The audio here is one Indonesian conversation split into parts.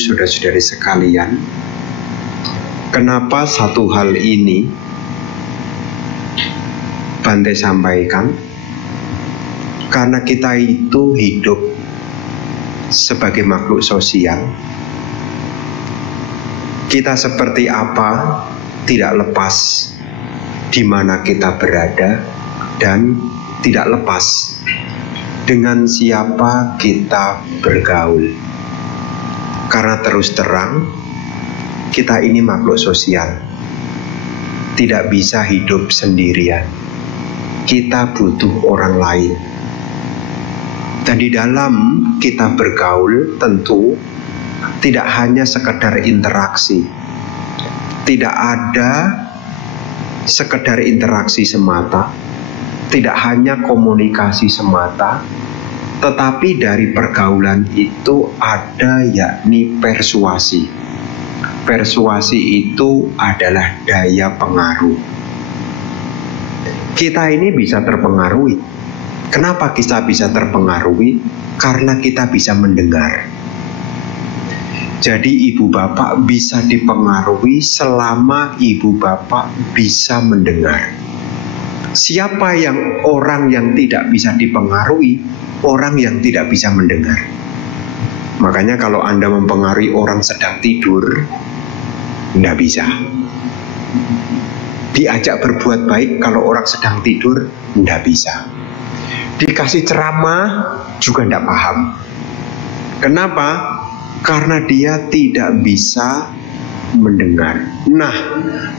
saudara-saudari sekalian, kenapa satu hal ini Bante sampaikan? Karena kita itu hidup sebagai makhluk sosial. Kita seperti apa tidak lepas di mana kita berada, dan tidak lepas dengan siapa kita bergaul. Karena terus terang, kita ini makhluk sosial, tidak bisa hidup sendirian. Kita butuh orang lain. Dan di dalam kita bergaul tentu tidak hanya sekedar interaksi. Tidak ada sekedar interaksi semata, tidak hanya komunikasi semata, tetapi dari pergaulan itu ada yakni persuasi. Persuasi itu adalah daya pengaruh. Kita ini bisa terpengaruhi. Kenapa kita bisa terpengaruhi? Karena kita bisa mendengar. Jadi ibu bapak bisa dipengaruhi selama ibu bapak bisa mendengar. Siapa yang orang yang tidak bisa dipengaruhi? Orang yang tidak bisa mendengar. Makanya kalau Anda mempengaruhi orang sedang tidur, tidak bisa. Diajak berbuat baik kalau orang sedang tidur, tidak bisa. Dikasih ceramah juga tidak paham. Kenapa? Karena dia tidak bisa mendengar. Nah,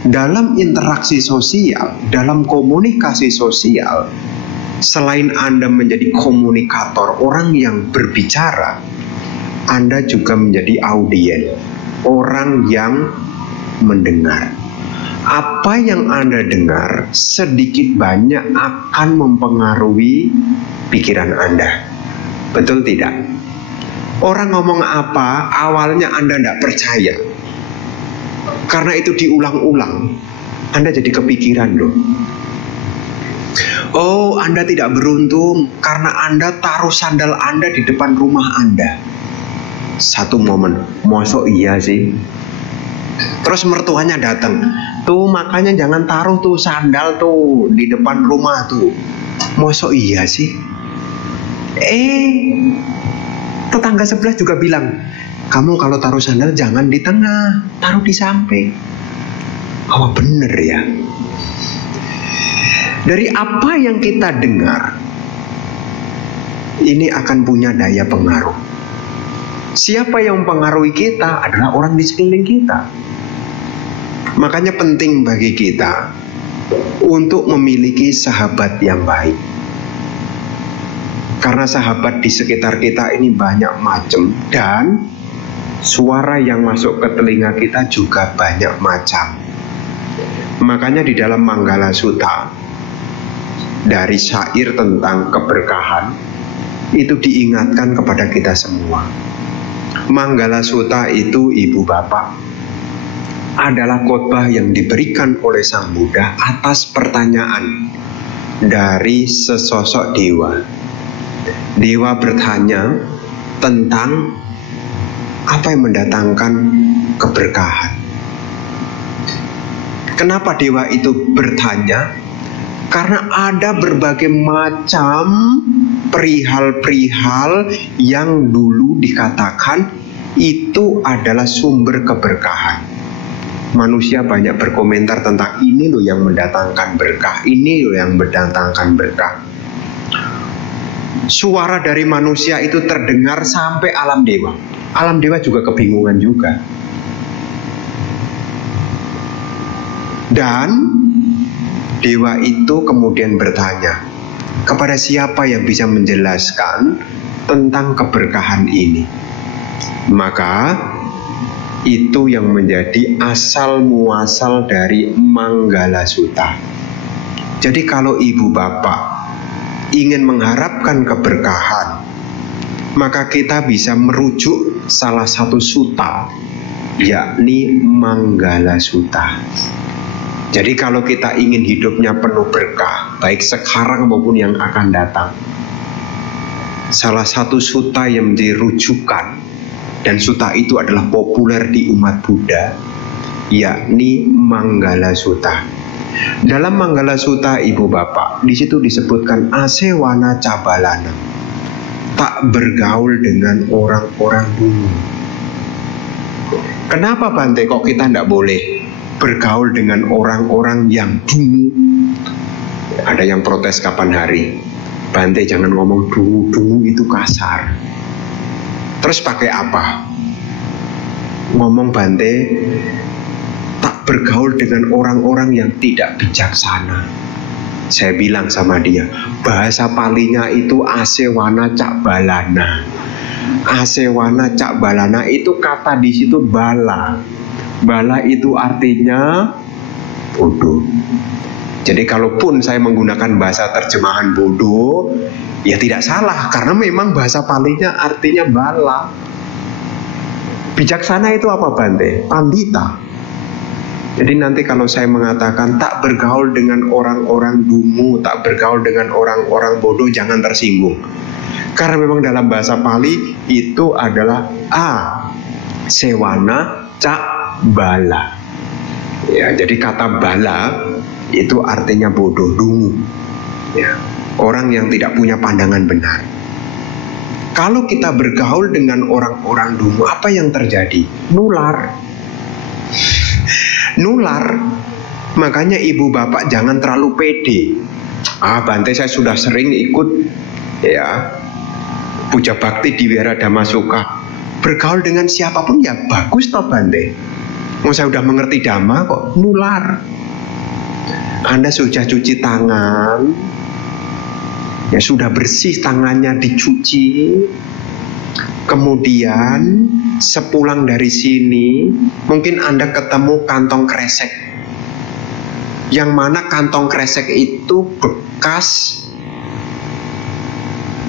dalam interaksi sosial, dalam komunikasi sosial, selain Anda menjadi komunikator, orang yang berbicara, Anda juga menjadi audien, orang yang mendengar. Apa yang Anda dengar sedikit banyak akan mempengaruhi pikiran Anda. Betul tidak? Orang ngomong apa, awalnya Anda tidak percaya. Karena itu diulang-ulang, Anda jadi kepikiran loh. Oh, Anda tidak beruntung karena Anda taruh sandal Anda di depan rumah Anda. Satu momen, mosok iya sih? Terus mertuanya datang, tuh makanya jangan taruh tuh sandal tuh di depan rumah tuh. Mosok iya sih? Tetangga sebelah juga bilang, kamu kalau taruh sandal jangan di tengah, taruh di samping. Oh bener ya. Dari apa yang kita dengar, ini akan punya daya pengaruh. Siapa yang mempengaruhi kita adalah orang di sekeliling kita. Makanya penting bagi kita untuk memiliki sahabat yang baik. Karena sahabat di sekitar kita ini banyak macam, dan suara yang masuk ke telinga kita juga banyak macam. Makanya di dalam Manggala Sutta, dari syair tentang keberkahan, itu diingatkan kepada kita semua. Manggala Sutta itu ibu bapak adalah khotbah yang diberikan oleh Sang Buddha atas pertanyaan dari sesosok dewa. Dewa bertanya tentang apa yang mendatangkan keberkahan. Kenapa dewa itu bertanya? Karena ada berbagai macam perihal-perihal yang dulu dikatakan itu adalah sumber keberkahan. Manusia banyak berkomentar tentang ini loh yang mendatangkan berkah, ini loh yang mendatangkan berkah. Suara dari manusia itu terdengar sampai alam dewa. Alam dewa juga kebingungan juga. Dan dewa itu kemudian bertanya, kepada siapa yang bisa menjelaskan tentang keberkahan ini? Maka itu yang menjadi asal muasal dari Manggala Sutta. Jadi kalau ibu bapak ingin mengharapkan keberkahan, maka kita bisa merujuk salah satu sutta, yakni Manggala Sutta. Jadi kalau kita ingin hidupnya penuh berkah, baik sekarang maupun yang akan datang, salah satu sutta yang menjadi rujukan dan sutta itu adalah populer di umat Buddha, yakni Manggala Sutta. Dalam Manggala Sutta, Ibu Bapak, di situ disebutkan asewana cabalana, tak bergaul dengan orang-orang dungu. Kenapa Bante kok kita tidak boleh bergaul dengan orang-orang yang dungu? Ada yang protes kapan hari, Bante jangan ngomong dungu itu kasar. Terus pakai apa? Ngomong Bante tak bergaul dengan orang-orang yang tidak bijaksana. Saya bilang sama dia, bahasa Palinya itu asewana cabalana. Asewana cabalana itu kata di situ bala. Bala itu artinya bodoh. Jadi kalaupun saya menggunakan bahasa terjemahan bodoh, ya tidak salah, karena memang bahasa Palinya artinya bala. Bijaksana itu apa Bante? Pandita. Jadi nanti kalau saya mengatakan tak bergaul dengan orang-orang dungu, tak bergaul dengan orang-orang bodoh, jangan tersinggung. Karena memang dalam bahasa Pali itu adalah sewana cak bala. Ya, jadi kata bala itu artinya bodoh, dungu. Ya, orang yang tidak punya pandangan benar. Kalau kita bergaul dengan orang-orang dungu, apa yang terjadi? Nular. Nular. Makanya ibu bapak jangan terlalu pede. Bante saya sudah sering ikut puja bakti di Wihara Dhammasuka. Bergaul dengan siapapun ya bagus toh Bante. Saya udah mengerti Dhamma kok. Nular. Anda sudah cuci tangan, ya sudah bersih tangannya, dicuci. Kemudian sepulang dari sini, mungkin Anda ketemu kantong kresek, yang mana kantong kresek itu bekas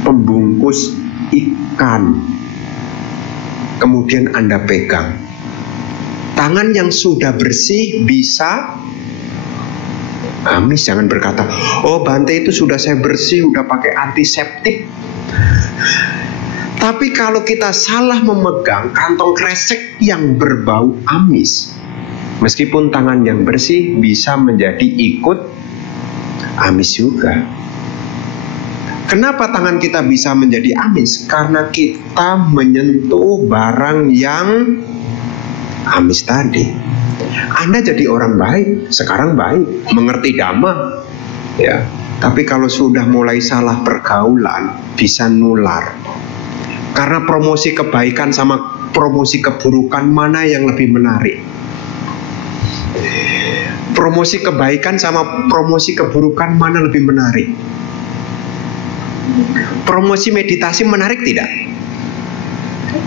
pembungkus ikan. Kemudian Anda pegang. Tangan yang sudah bersih bisa amis. Jangan berkata, oh Bante itu sudah saya bersih, udah pakai antiseptik. Tapi kalau kita salah memegang kantong kresek yang berbau amis, meskipun tangan yang bersih bisa menjadi ikut amis juga. Kenapa tangan kita bisa menjadi amis? Karena kita menyentuh barang yang amis tadi. Anda jadi orang baik, sekarang baik, mengerti Dhamma, ya. Tapi kalau sudah mulai salah pergaulan, bisa nular. Karena promosi kebaikan sama promosi keburukan, mana yang lebih menarik? Promosi kebaikan sama promosi keburukan, mana lebih menarik? Promosi meditasi menarik tidak?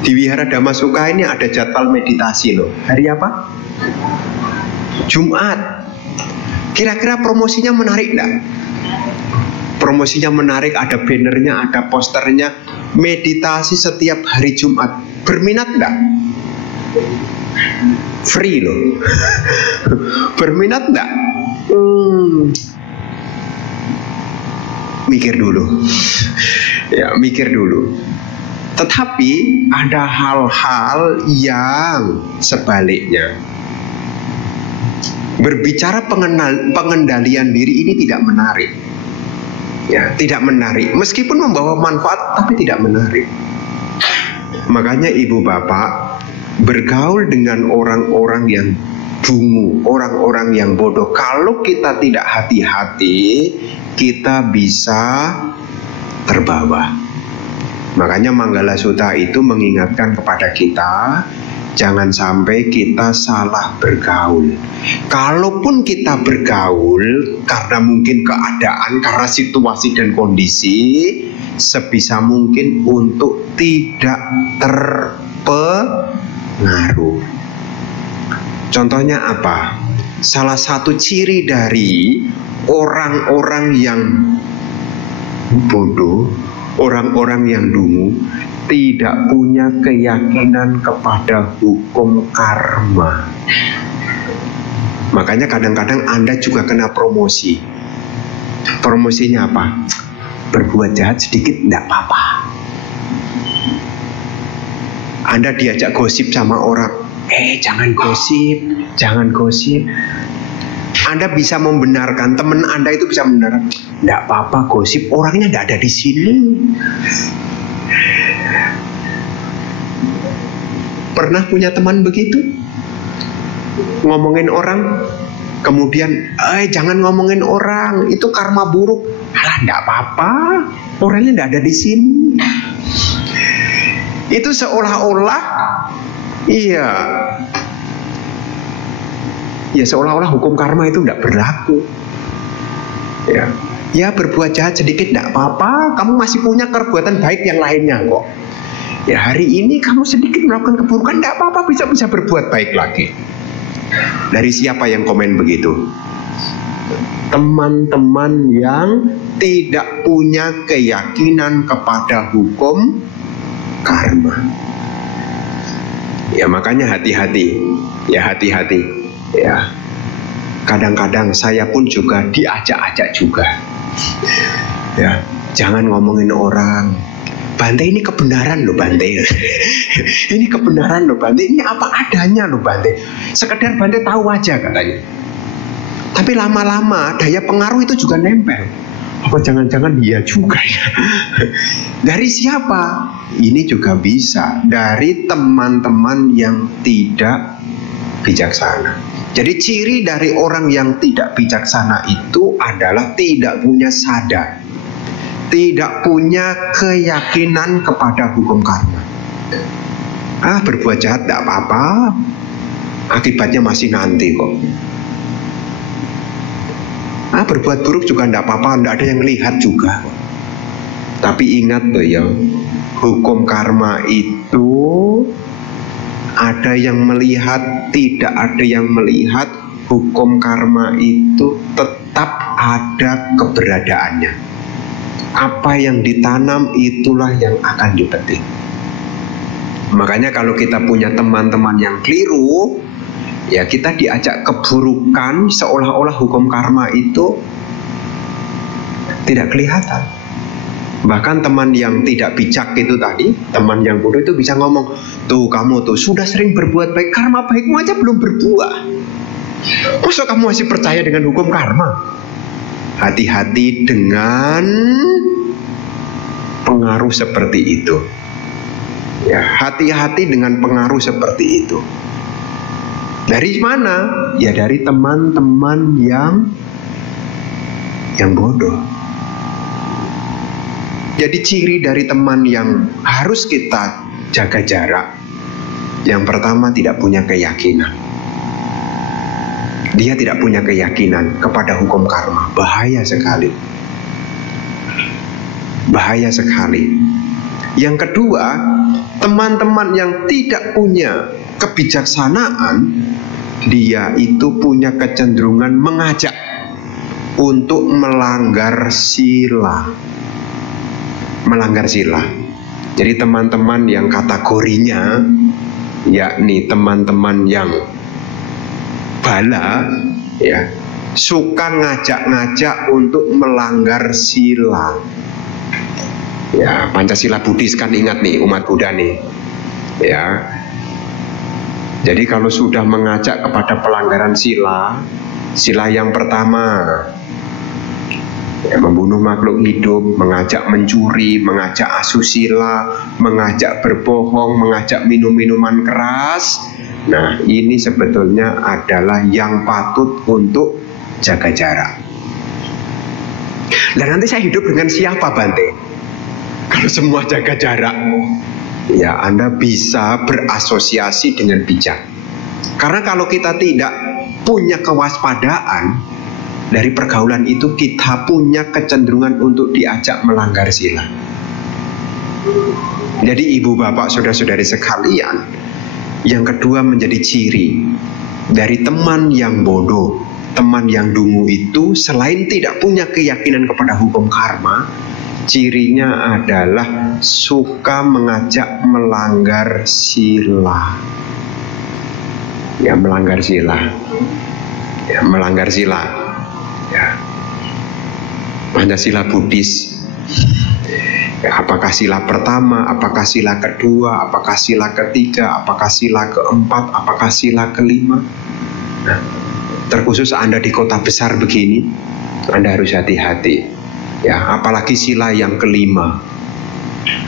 Di Wihara Dhammasuka ini ada jadwal meditasi loh. Hari apa? Jumat. Kira-kira promosinya menarik enggak? Promosinya menarik, ada bannernya, ada posternya. Meditasi setiap hari Jumat. Berminat enggak? Free loh. Berminat enggak? Mikir dulu. Ya, mikir dulu. Tetapi ada hal-hal yang sebaliknya. Berbicara pengendalian diri ini tidak menarik. Ya, tidak menarik. Meskipun membawa manfaat, tapi tidak menarik. Makanya ibu bapak, bergaul dengan orang-orang yang dungu, orang-orang yang bodoh. Kalau kita tidak hati-hati, kita bisa terbawa. Makanya Manggala Sutta itu mengingatkan kepada kita, jangan sampai kita salah bergaul. Kalaupun kita bergaul karena mungkin keadaan, karena situasi dan kondisi, sebisa mungkin untuk tidak terpengaruh. Contohnya apa? Salah satu ciri dari orang-orang yang bodoh, orang-orang yang dungu, tidak punya keyakinan kepada hukum karma. Makanya kadang-kadang Anda juga kena promosi. Promosinya apa? Berbuat jahat sedikit tidak apa-apa. Anda diajak gosip sama orang, jangan gosip, jangan gosip. Anda bisa membenarkan, teman Anda itu bisa membenarkan, tidak apa-apa gosip, orangnya tidak ada di sini. Pernah punya teman begitu? Ngomongin orang, kemudian, jangan ngomongin orang, itu karma buruk. Alah, tidak apa-apa, orangnya tidak ada di sini. Itu seolah-olah, seolah-olah hukum karma itu tidak berlaku. Ya berbuat jahat sedikit tidak apa-apa, kamu masih punya perbuatan baik yang lainnya kok. Ya hari ini kamu sedikit melakukan keburukan, tidak apa-apa, bisa berbuat baik lagi. Dari siapa yang komen begitu? Teman-teman yang tidak punya keyakinan kepada hukum karma. Ya makanya hati-hati. Ya hati-hati. Ya. Kadang-kadang saya pun juga diajak-ajak juga. Ya, jangan ngomongin orang. Bante, ini kebenaran loh Bante. Ini kebenaran loh Bante. Ini apa adanya loh Bante. Sekedar Bante tahu aja katanya. Tapi lama-lama daya pengaruh itu juga nempel. Apa jangan-jangan dia juga ya? Dari siapa? Ini juga bisa dari teman-teman yang tidak bijaksana. Jadi ciri dari orang yang tidak bijaksana itu adalah tidak punya sadar, tidak punya keyakinan kepada hukum karma. Berbuat jahat tidak apa-apa, akibatnya masih nanti kok. Berbuat buruk juga tidak apa-apa, tidak ada yang lihat juga. Tapi ingat loh ya, hukum karma itu ada yang melihat, tidak ada yang melihat. Hukum karma itu tetap ada keberadaannya. Apa yang ditanam itulah yang akan dipetik. Makanya kalau kita punya teman-teman yang keliru, ya kita diajak keburukan, seolah-olah hukum karma itu tidak kelihatan. Bahkan teman yang tidak bijak itu tadi, teman yang bodoh itu bisa ngomong, tuh kamu tuh sudah sering berbuat baik, karma baikmu aja belum berbuah. Masa kamu masih percaya dengan hukum karma? Hati-hati dengan pengaruh seperti itu. Ya, hati-hati dengan pengaruh seperti itu. Dari mana? Ya dari teman-teman yang bodoh. Jadi ciri dari teman yang harus kita jaga jarak, yang pertama tidak punya keyakinan. Dia tidak punya keyakinan kepada hukum karma. Bahaya sekali. Bahaya sekali. Yang kedua, teman-teman yang tidak punya kebijaksanaan, dia itu punya kecenderungan mengajak untuk melanggar sila. Melanggar sila. Jadi teman-teman yang kategorinya yakni teman-teman yang bala, ya, suka ngajak-ngajak untuk melanggar sila. Ya, Pancasila Buddhis kan ingat nih, umat Buddha nih. Ya. Jadi kalau sudah mengajak kepada pelanggaran sila, sila yang pertama, ya, membunuh makhluk hidup, mengajak mencuri, mengajak asusila, mengajak berbohong, mengajak minum-minuman keras. Nah, ini sebetulnya adalah yang patut untuk jaga jarak. Dan nanti saya hidup dengan siapa, Bante? Kalau semua jaga jarak, ya Anda bisa berasosiasi dengan bijak. Karena kalau kita tidak punya kewaspadaan, dari pergaulan itu kita punya kecenderungan untuk diajak melanggar sila. Jadi ibu bapak saudara-saudari sekalian, yang kedua menjadi ciri dari teman yang bodoh, teman yang dungu itu, selain tidak punya keyakinan kepada hukum karma, cirinya adalah suka mengajak melanggar sila. Ya, melanggar sila. Ya, melanggar sila. Ya. Pancasila Buddhis. Apakah sila pertama, apakah sila kedua, apakah sila ketiga, apakah sila keempat, apakah sila kelima. Nah, terkhusus Anda di kota besar begini, Anda harus hati-hati. Ya, apalagi sila yang kelima.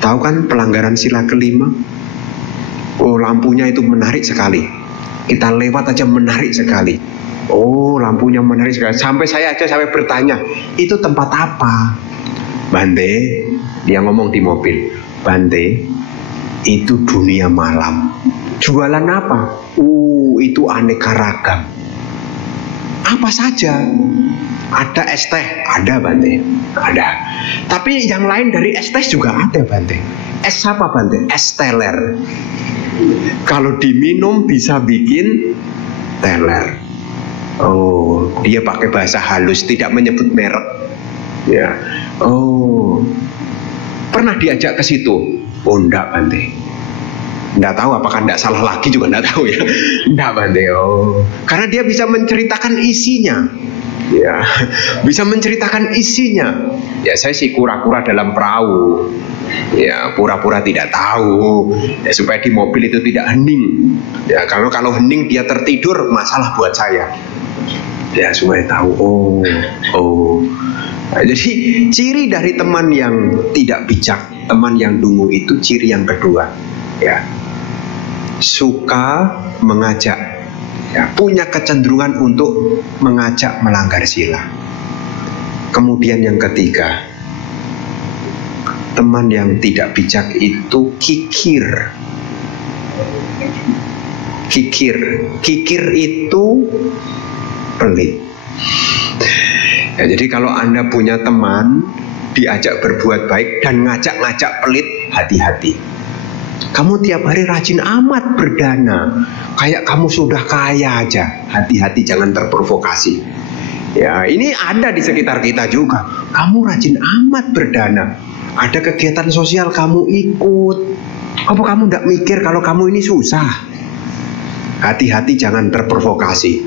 Tahu kan pelanggaran sila kelima? Oh, lampunya itu menarik sekali. Kita lewat aja menarik sekali. Oh, lampunya menarik sekali. Sampai saya bertanya, itu tempat apa? Bante, dia ngomong di mobil, Bante, itu dunia malam. Jualan apa? Itu aneka ragam. Apa saja? Ada es teh, ada Bante, ada. Tapi yang lain dari es teh juga ada Bante. Es apa Bante? Es teler. Kalau diminum bisa bikin teler. Oh, dia pakai bahasa halus, tidak menyebut merek. Ya. Oh, pernah diajak ke situ? Oh, enggak Bante. Enggak tahu, apakah enggak salah lagi juga enggak tahu ya. Enggak Bante. Oh, karena dia bisa menceritakan isinya. Ya, bisa menceritakan isinya. Ya, saya sih kura-kura dalam perahu. Ya, pura-pura tidak tahu. Ya, supaya di mobil itu tidak hening. Ya, kalau hening dia tertidur, masalah buat saya. Ya, supaya tahu. Oh. Nah, jadi ciri dari teman yang tidak bijak, teman yang dungu itu ciri yang kedua. Ya, suka mengajak. Ya, punya kecenderungan untuk mengajak melanggar sila. Kemudian yang ketiga, teman yang tidak bijak itu kikir. Kikir itu pelit. Ya, jadi kalau Anda punya teman diajak berbuat baik dan ngajak-ngajak pelit, hati-hati. Kamu tiap hari rajin amat berdana, kayak kamu sudah kaya aja. Hati-hati, jangan terprovokasi. Ya, ini ada di sekitar kita juga. Kamu rajin amat berdana, ada kegiatan sosial kamu ikut. Apa kamu tidak mikir kalau kamu ini susah? Hati-hati, jangan terprovokasi.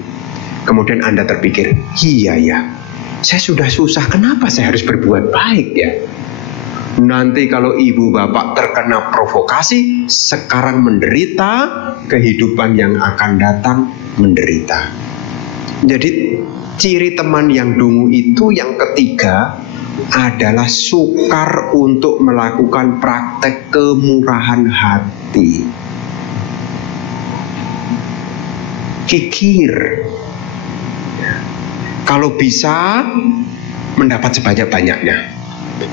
Kemudian Anda terpikir, iya ya, saya sudah susah, kenapa saya harus berbuat baik ya? Nanti kalau ibu bapak terkena provokasi, sekarang menderita, kehidupan yang akan datang menderita. Jadi ciri teman yang dungu itu yang ketiga adalah sukar untuk melakukan praktek kemurahan hati. Kikir. Kalau bisa mendapat sebanyak-banyaknya.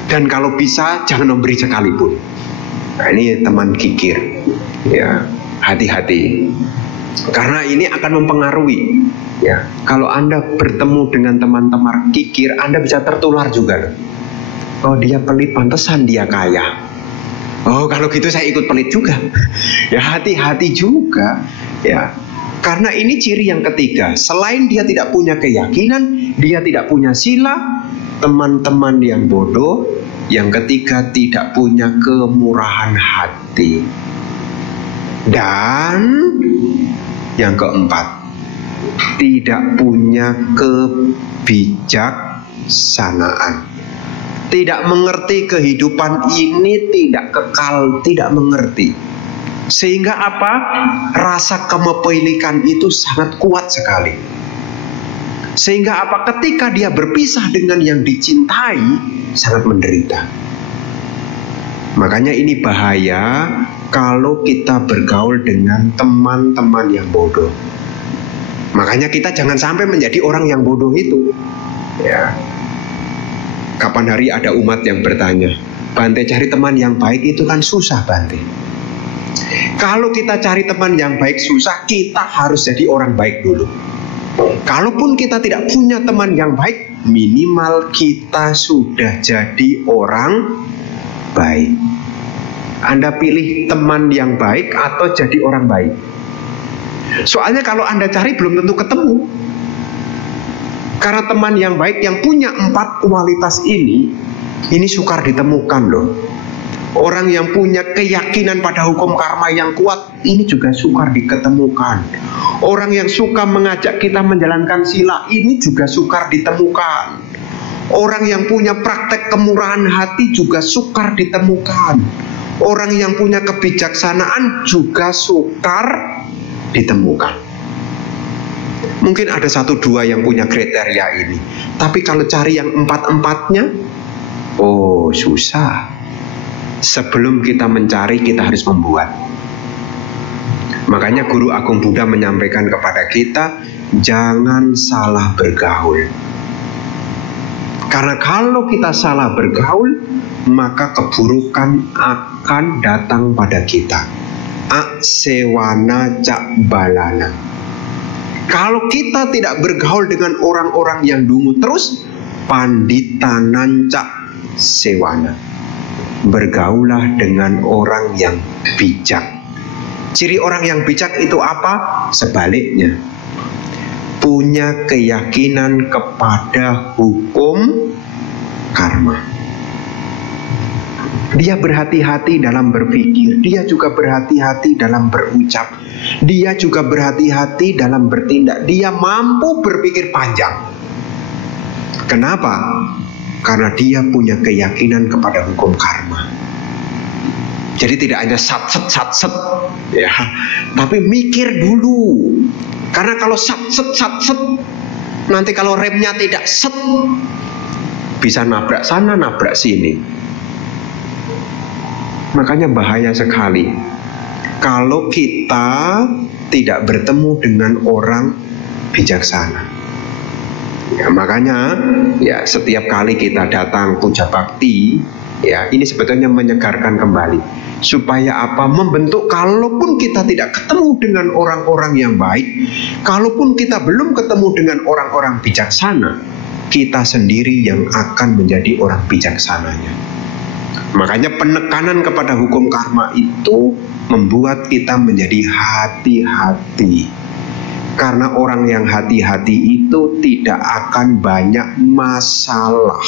Dan kalau bisa jangan memberi sekalipun. Nah, ini teman kikir. Ya, hati-hati. Karena ini akan mempengaruhi. Ya, kalau Anda bertemu dengan teman-teman kikir, Anda bisa tertular juga. Oh, dia pelit, pantesan dia kaya. Oh, kalau gitu saya ikut pelit juga. Ya, hati-hati juga. Ya. Karena ini ciri yang ketiga. Selain dia tidak punya keyakinan, dia tidak punya sila, teman-teman yang bodoh. Yang ketiga, tidak punya kemurahan hati. Dan yang keempat, tidak punya kebijaksanaan. Tidak mengerti kehidupan ini tidak kekal, tidak mengerti. Sehingga apa? Rasa kepemilikan itu sangat kuat sekali. Sehingga apa? Ketika dia berpisah dengan yang dicintai, sangat menderita. Makanya ini bahaya kalau kita bergaul dengan teman-teman yang bodoh. Makanya kita jangan sampai menjadi orang yang bodoh itu. Ya. Kapan hari ada umat yang bertanya, Bante, cari teman yang baik itu kan susah Bante. Kalau kita cari teman yang baik susah, kita harus jadi orang baik dulu. Kalaupun kita tidak punya teman yang baik, minimal kita sudah jadi orang baik. Anda pilih teman yang baik atau jadi orang baik. Soalnya kalau Anda cari belum tentu ketemu. Karena teman yang baik yang punya 4 kualitas ini sukar ditemukan loh. Orang yang punya keyakinan pada hukum karma yang kuat, ini juga sukar diketemukan. Orang yang suka mengajak kita menjalankan sila, ini juga sukar ditemukan. Orang yang punya praktek kemurahan hati juga sukar ditemukan. Orang yang punya kebijaksanaan juga sukar ditemukan. Mungkin ada 1-2 yang punya kriteria ini, tapi kalau cari yang 4-4-nya, oh susah. Sebelum kita mencari, kita harus membuat. Makanya Guru Agung Buddha menyampaikan kepada kita, jangan salah bergaul. Karena kalau kita salah bergaul, maka keburukan akan datang pada kita. Aksewana cak balana. Kalau kita tidak bergaul dengan orang-orang yang dungu terus, panditanan cak sewana. Bergaulah dengan orang yang bijak. Ciri orang yang bijak itu apa? Sebaliknya, punya keyakinan kepada hukum karma. Dia berhati-hati dalam berpikir, dia juga berhati-hati dalam berucap, dia juga berhati-hati dalam bertindak. Dia mampu berpikir panjang. Kenapa? Karena dia punya keyakinan kepada hukum karma. Jadi tidak hanya sat-set, ya, tapi mikir dulu. Karena kalau sat-set, nanti kalau remnya tidak set, bisa nabrak sana, nabrak sini. Makanya bahaya sekali kalau kita tidak bertemu dengan orang bijaksana. Ya, makanya ya setiap kali kita datang puja bakti, ya ini sebetulnya menyegarkan kembali. Supaya apa? Membentuk, kalaupun kita tidak ketemu dengan orang-orang yang baik, kalaupun kita belum ketemu dengan orang-orang bijaksana, kita sendiri yang akan menjadi orang bijaksananya. Makanya penekanan kepada hukum karma itu membuat kita menjadi hati-hati. Karena orang yang hati-hati itu tidak akan banyak masalah.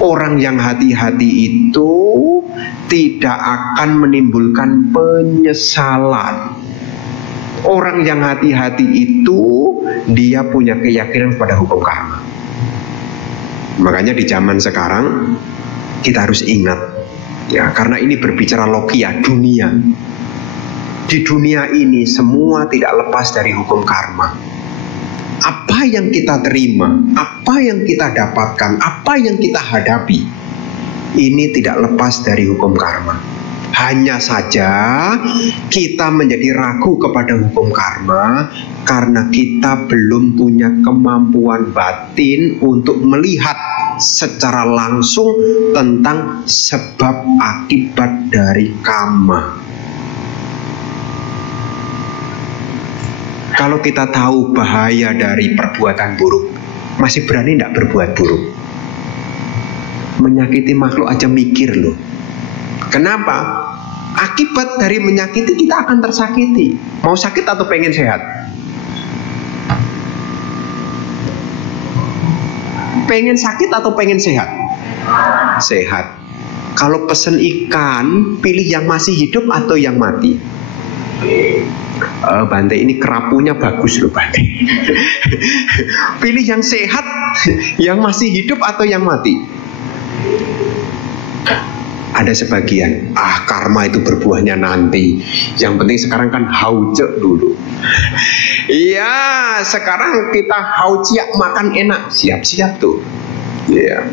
Orang yang hati-hati itu tidak akan menimbulkan penyesalan. Orang yang hati-hati itu dia punya keyakinan pada hukum karma. Makanya di zaman sekarang kita harus ingat, ya, karena ini berbicara logia, dunia. Di dunia ini semua tidak lepas dari hukum karma. Apa yang kita terima, apa yang kita dapatkan, apa yang kita hadapi, ini tidak lepas dari hukum karma. Hanya saja kita menjadi ragu kepada hukum karma karena kita belum punya kemampuan batin untuk melihat secara langsung tentang sebab akibat dari karma. Kalau kita tahu bahaya dari perbuatan buruk, masih berani tidak berbuat buruk? Menyakiti makhluk aja mikir loh. Kenapa? Akibat dari menyakiti kita akan tersakiti. Mau sakit atau pengen sehat? Pengen sakit atau pengen sehat? Sehat. Kalau pesen ikan, pilih yang masih hidup atau yang mati? Bante ini kerapunya bagus loh Bante. Pilih yang sehat, yang masih hidup atau yang mati? Ada sebagian, karma itu berbuahnya nanti. Yang penting sekarang kan hauce dulu. Iya, sekarang kita hauciak makan enak, siap-siap tuh. Iya.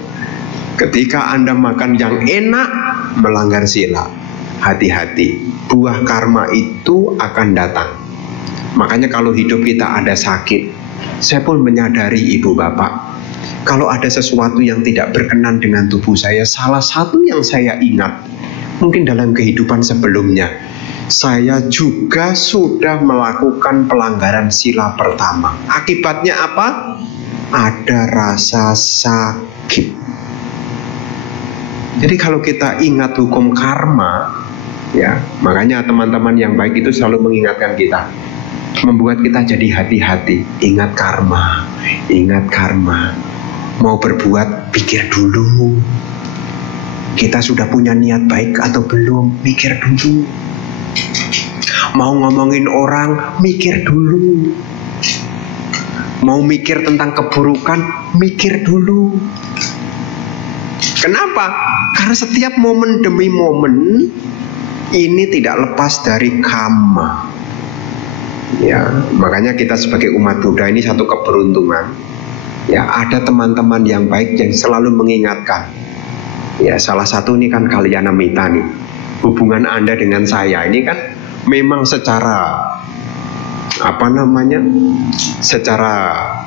Ketika Anda makan yang enak, melanggar sila. Hati-hati, buah karma itu akan datang. Makanya kalau hidup kita ada sakit, saya pun menyadari ibu bapak, kalau ada sesuatu yang tidak berkenan dengan tubuh saya, salah satu yang saya ingat, mungkin dalam kehidupan sebelumnya, saya juga sudah melakukan pelanggaran sila pertama. Akibatnya apa? Ada rasa sakit. Jadi kalau kita ingat hukum karma, ya, makanya teman-teman yang baik itu selalu mengingatkan kita, membuat kita jadi hati-hati. Ingat karma, ingat karma. Mau berbuat, pikir dulu. Kita sudah punya niat baik atau belum, mikir dulu. Mau ngomongin orang, mikir dulu. Mau mikir tentang keburukan, mikir dulu. Kenapa? Karena setiap momen demi momen ini tidak lepas dari karma. Ya, makanya kita sebagai umat Buddha ini satu keberuntungan. Ya, ada teman-teman yang baik yang selalu mengingatkan. Ya, salah satu ini kan Kalyana Mita nih. Hubungan Anda dengan saya ini kan memang secara secara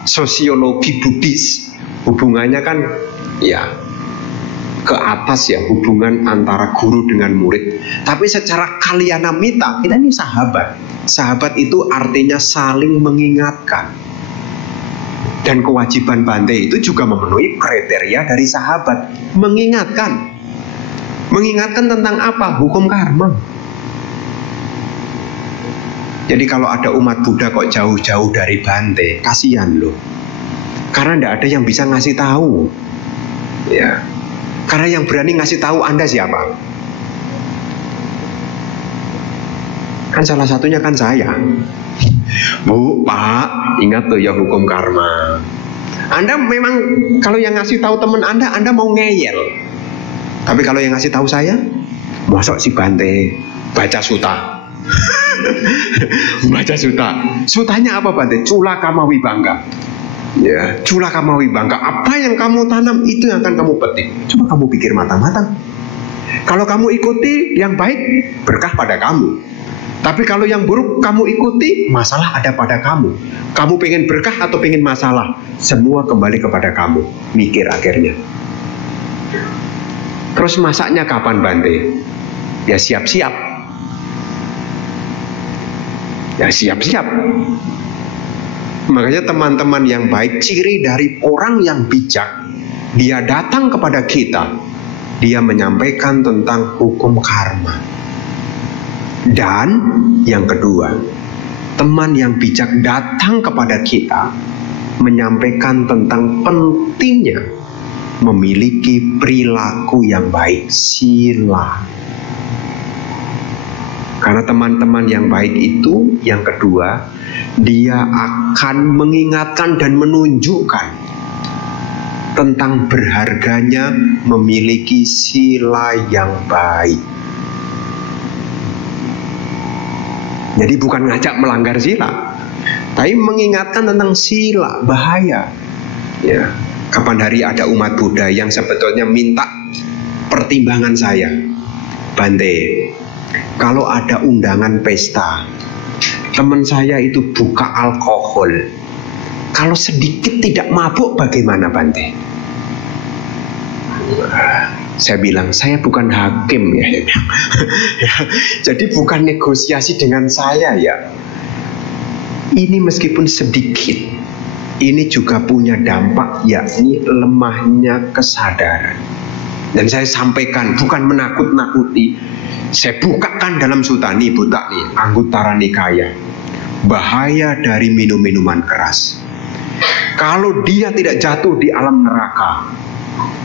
sosiologi Buddhis hubungannya kan ya ke atas ya, hubungan antara guru dengan murid. Tapi secara Kalyana Mita kita ini sahabat. Sahabat itu artinya saling mengingatkan. Dan kewajiban Bante itu juga memenuhi kriteria dari sahabat, mengingatkan. Mengingatkan tentang apa? Hukum karma. Jadi kalau ada umat Buddha kok jauh-jauh dari Bante, kasihan loh. Karena tidak ada yang bisa ngasih tahu. Ya. Karena yang berani ngasih tahu Anda siapa? Kan salah satunya kan saya. Bu, Pak, ingat tuh ya hukum karma. Anda memang kalau yang ngasih tahu teman Anda mau ngeyel. Tapi kalau yang ngasih tahu saya, mosok si Bante baca suta. Baca suta. Sutanya apa Bante? Cula kama wibangga. Ya, cula kama wibangga. Apa yang kamu tanam itu yang akan kamu petik. Coba kamu pikir matang-matang. Kalau kamu ikuti yang baik, berkah pada kamu. Tapi kalau yang buruk kamu ikuti, masalah ada pada kamu. Kamu pengen berkah atau pengen masalah? Semua kembali kepada kamu. Mikir akhirnya. Terus masaknya kapan Bante? Ya siap-siap. Ya siap-siap. Makanya teman-teman yang baik, ciri dari orang yang bijak, dia datang kepada kita, dia menyampaikan tentang hukum karma. Dan yang kedua, teman yang bijak datang kepada kita menyampaikan tentang pentingnya memiliki perilaku yang baik, sila. Karena teman-teman yang baik itu, yang kedua, dia akan mengingatkan dan menunjukkan tentang berharganya memiliki sila yang baik. Jadi bukan ngajak melanggar sila, tapi mengingatkan tentang sila, bahaya. Ya, kapan hari ada umat Buddha yang sebetulnya minta pertimbangan saya, Bante, kalau ada undangan pesta, teman saya itu buka alkohol, kalau sedikit tidak mabuk bagaimana Bante? Saya bilang, saya bukan hakim ya. Ya, jadi bukan negosiasi dengan saya ya. Ini meskipun sedikit, ini juga punya dampak, yakni lemahnya kesadaran. Dan saya sampaikan, bukan menakut-nakuti. Saya bukakan dalam sutta nih, buta nih, Anguttara Nikaya. Bahaya dari minum-minuman keras. Kalau dia tidak jatuh di alam neraka,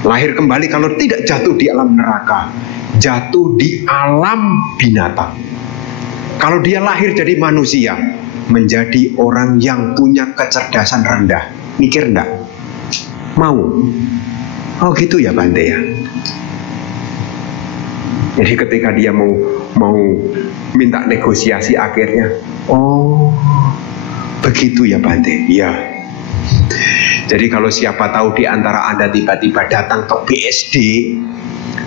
lahir kembali, kalau tidak jatuh di alam neraka, jatuh di alam binatang. Kalau dia lahir jadi manusia, menjadi orang yang punya kecerdasan rendah. Mikir enggak? Mau? Oh gitu ya Bante ya. Jadi ketika dia mau minta negosiasi, akhirnya, oh begitu ya Bante. Ya. Jadi kalau siapa tahu di antara Anda tiba-tiba datang ke BSD,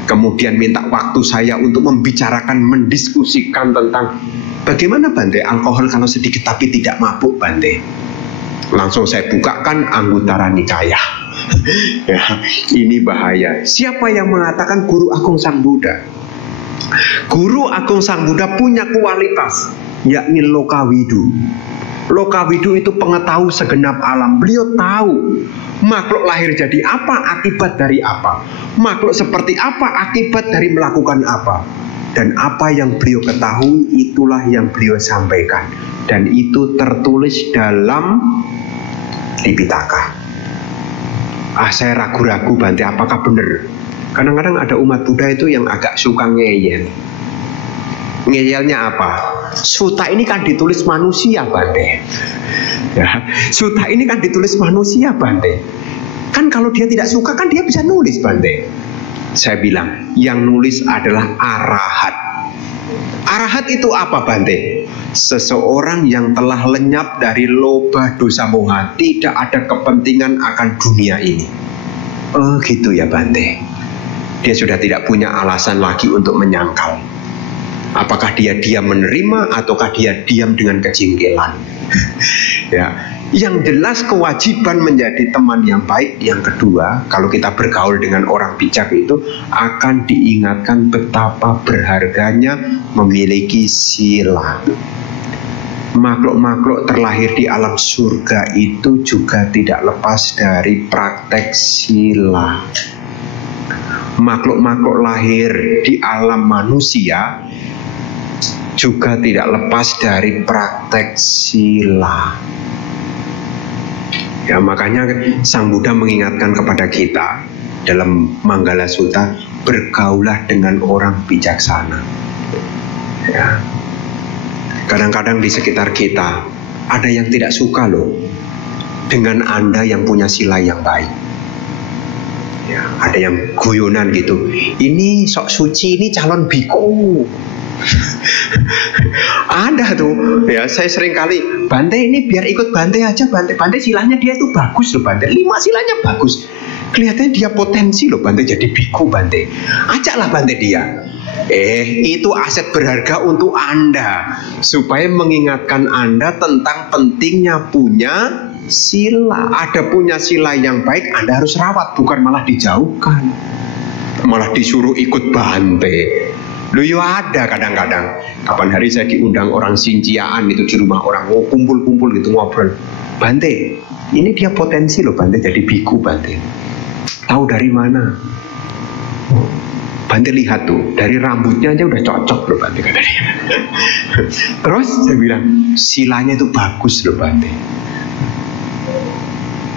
kemudian minta waktu saya untuk membicarakan, mendiskusikan tentang bagaimana Bante alkohol kalau sedikit tapi tidak mabuk Bante, langsung saya bukakan Anguttara Nikaya. Ya, ini bahaya. Siapa yang mengatakan Guru Agung Sang Buddha? Guru Agung Sang Buddha punya kualitas, yakni Lokawidu. Lokawidu itu pengetahu segenap alam. Beliau tahu makhluk lahir jadi apa, akibat dari apa. Makhluk seperti apa, akibat dari melakukan apa. Dan apa yang beliau ketahui, itulah yang beliau sampaikan. Dan itu tertulis dalam Tipitaka. Saya ragu-ragu Bante, apakah benar? Kadang-kadang ada umat Buddha itu yang agak suka ngeyel. Ngeyelnya apa? Suta ini kan ditulis manusia, Bante. Ya, suta ini kan ditulis manusia, Bante. Kan kalau dia tidak suka kan dia bisa nulis, Bante. Saya bilang, yang nulis adalah arahat. Arahat itu apa, Bante? Seseorang yang telah lenyap dari lobah dosa moha, tidak ada kepentingan akan dunia ini. Oh gitu ya, Bante. Dia sudah tidak punya alasan lagi untuk menyangkal. Apakah dia diam menerima ataukah dia diam dengan kejengkelan? Ya, yang jelas kewajiban menjadi teman yang baik. Yang kedua, kalau kita bergaul dengan orang bijak itu akan diingatkan betapa berharganya memiliki sila. Makhluk-makhluk terlahir di alam surga itu juga tidak lepas dari praktek sila. Makhluk-makhluk lahir di alam manusia juga tidak lepas dari praktek sila. Ya, makanya Sang Buddha mengingatkan kepada kita dalam Manggala Sutta, bergaulah dengan orang bijaksana. Ya. Kadang-kadang di sekitar kita ada yang tidak suka loh dengan Anda yang punya sila yang baik. Ya, ada yang guyonan gitu. Ini sok suci, ini calon biku. Ada tuh, ya saya sering kali, Bante ini biar ikut Bante aja, Bante silanya dia itu bagus loh, Bante 5 silanya bagus, kelihatannya dia potensi loh, Bante jadi biku, Bante ajaklah Bante dia. Itu aset berharga untuk Anda, supaya mengingatkan Anda tentang pentingnya punya sila. Ada punya sila yang baik, Anda harus rawat, bukan malah dijauhkan, malah disuruh ikut Bante. Loh ya ada kadang-kadang. Kapan hari saya diundang orang Sinciaan itu di rumah orang, kumpul-kumpul gitu ngobrol. Bante, ini dia potensi loh Bante jadi biku, Bante. Tahu dari mana? Bante lihat tuh, dari rambutnya aja udah cocok loh Bante katanya. Terus saya bilang, silanya itu bagus loh Bante.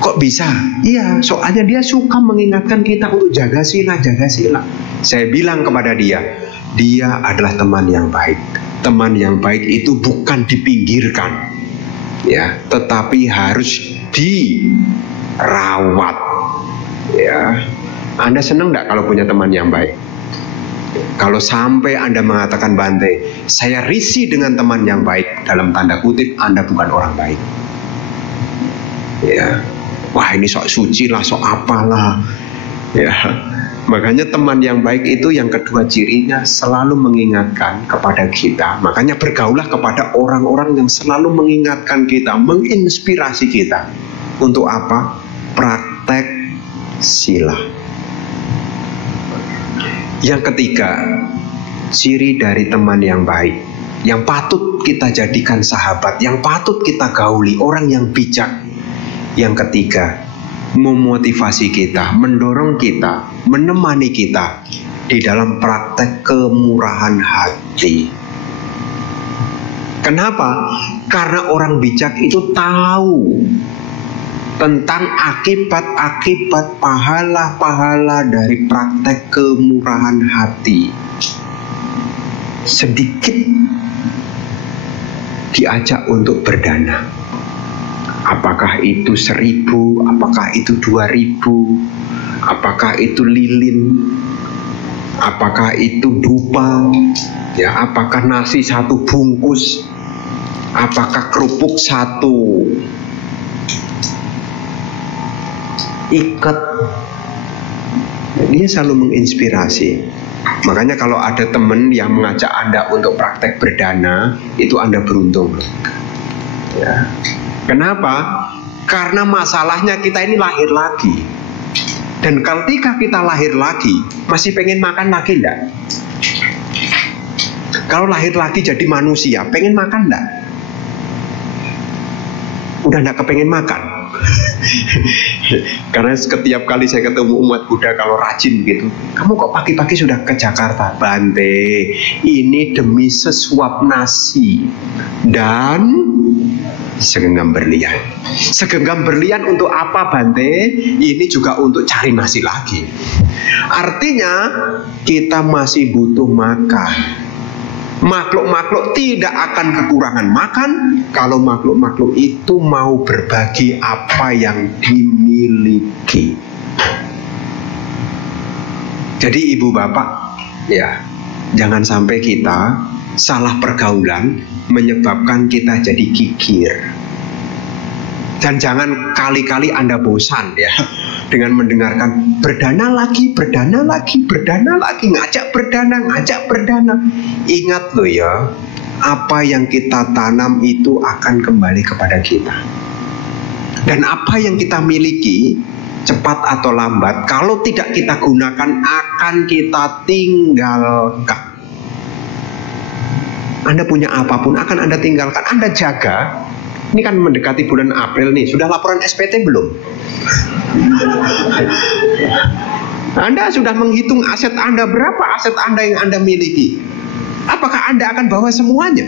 Kok bisa? Iya, soalnya dia suka mengingatkan kita untuk jaga sila, jaga sila. Saya bilang kepada dia, dia adalah teman yang baik. Teman yang baik itu bukan dipinggirkan, ya, tetapi harus dirawat. Ya, Anda senang nggak kalau punya teman yang baik? Kalau sampai Anda mengatakan, Bante, saya risih dengan teman yang baik, dalam tanda kutip Anda bukan orang baik. Ya, wah ini sok suci lah, sok apalah. Ya. Makanya teman yang baik itu yang kedua cirinya selalu mengingatkan kepada kita. Makanya bergaulah kepada orang-orang yang selalu mengingatkan kita, menginspirasi kita. Untuk apa? Praktek sila. Yang ketiga, ciri dari teman yang baik, yang patut kita jadikan sahabat, yang patut kita gauli, orang yang bijak. Yang ketiga, memotivasi kita, mendorong kita, menemani kita di dalam praktek kemurahan hati. Kenapa? Karena orang bijak itu tahu tentang akibat-akibat pahala-pahala dari praktek kemurahan hati. Sedikit diajak untuk berdana. Apakah itu 1000, apakah itu 2000, apakah itu lilin, apakah itu dupa, ya, apakah nasi 1 bungkus, apakah kerupuk 1 ikat. Dia selalu menginspirasi. Makanya kalau ada teman yang mengajak Anda untuk praktek berdana, itu Anda beruntung. Ya. Kenapa? Karena masalahnya kita ini lahir lagi. Dan ketika kita lahir lagi, masih pengen makan lagi enggak? Kalau lahir lagi jadi manusia, pengen makan enggak? Udah enggak kepengen makan. Karena setiap kali saya ketemu umat Buddha kalau rajin gitu, kamu kok pagi-pagi sudah ke Jakarta? Bante, ini demi sesuap nasi dan segenggam berlian. Segenggam berlian untuk apa, Bante? Ini juga untuk cari nasi lagi. Artinya kita masih butuh makan. Makhluk-makhluk tidak akan kekurangan makan kalau makhluk-makhluk itu mau berbagi apa yang dimiliki. Jadi ibu bapak, ya, jangan sampai kita salah pergaulan menyebabkan kita jadi kikir. Dan jangan kali-kali Anda bosan ya dengan mendengarkan berdana lagi, ngajak berdana. Ingat loh ya, apa yang kita tanam itu akan kembali kepada kita. Dan apa yang kita miliki, cepat atau lambat, kalau tidak kita gunakan akan kita tinggalkan. Anda punya apapun akan Anda tinggalkan. Anda jaga. Ini kan mendekati bulan April nih. Sudah laporan SPT belum? Anda sudah menghitung aset Anda, berapa aset Anda yang Anda miliki? Apakah Anda akan bawa semuanya?